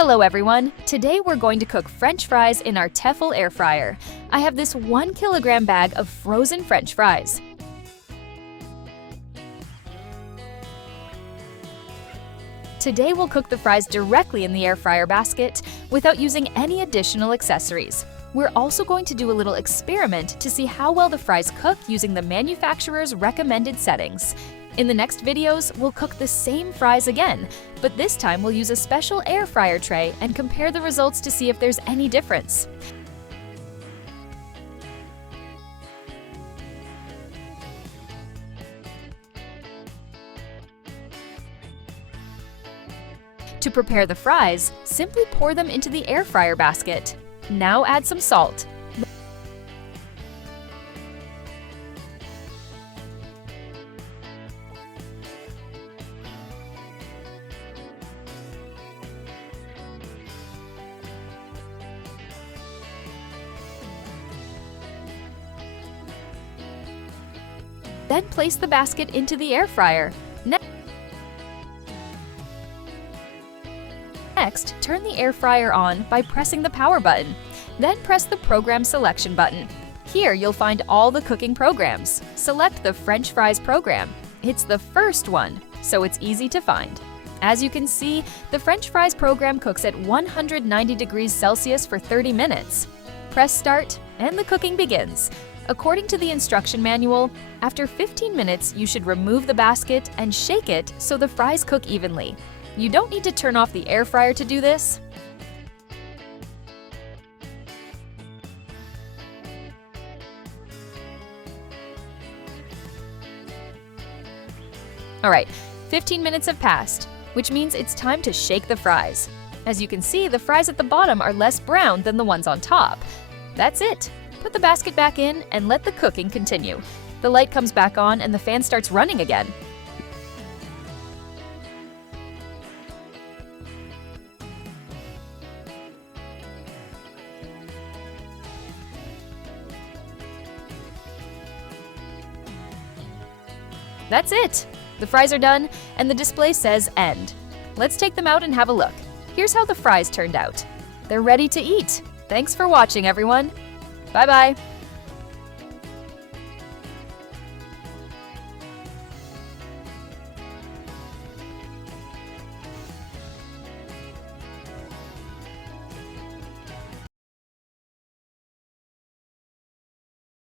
Hello everyone! Today we're going to cook French fries in our Tefal air fryer. I have this 1 kilogram bag of frozen French fries. Today we'll cook the fries directly in the air fryer basket without using any additional accessories. We're also going to do a little experiment to see how well the fries cook using the manufacturer's recommended settings. In the next videos, we'll cook the same fries again, but this time we'll use a special air fryer tray and compare the results to see if there's any difference. To prepare the fries, simply pour them into the air fryer basket. Now add some salt. Then place the basket into the air fryer. Next, turn the air fryer on by pressing the power button. Then press the program selection button. Here you'll find all the cooking programs. Select the French fries program. It's the first one, so it's easy to find. As you can see, the French fries program cooks at 190 degrees Celsius for 30 minutes. Press start and the cooking begins. According to the instruction manual, after 15 minutes you should remove the basket and shake it so the fries cook evenly. You don't need to turn off the air fryer to do this. Alright, 15 minutes have passed, which means it's time to shake the fries. As you can see, the fries at the bottom are less brown than the ones on top. That's it! Put the basket back in and let the cooking continue. The light comes back on and the fan starts running again. That's it! The fries are done, and the display says end. Let's take them out and have a look. Here's how the fries turned out. They're ready to eat. Thanks for watching, everyone. Bye-bye.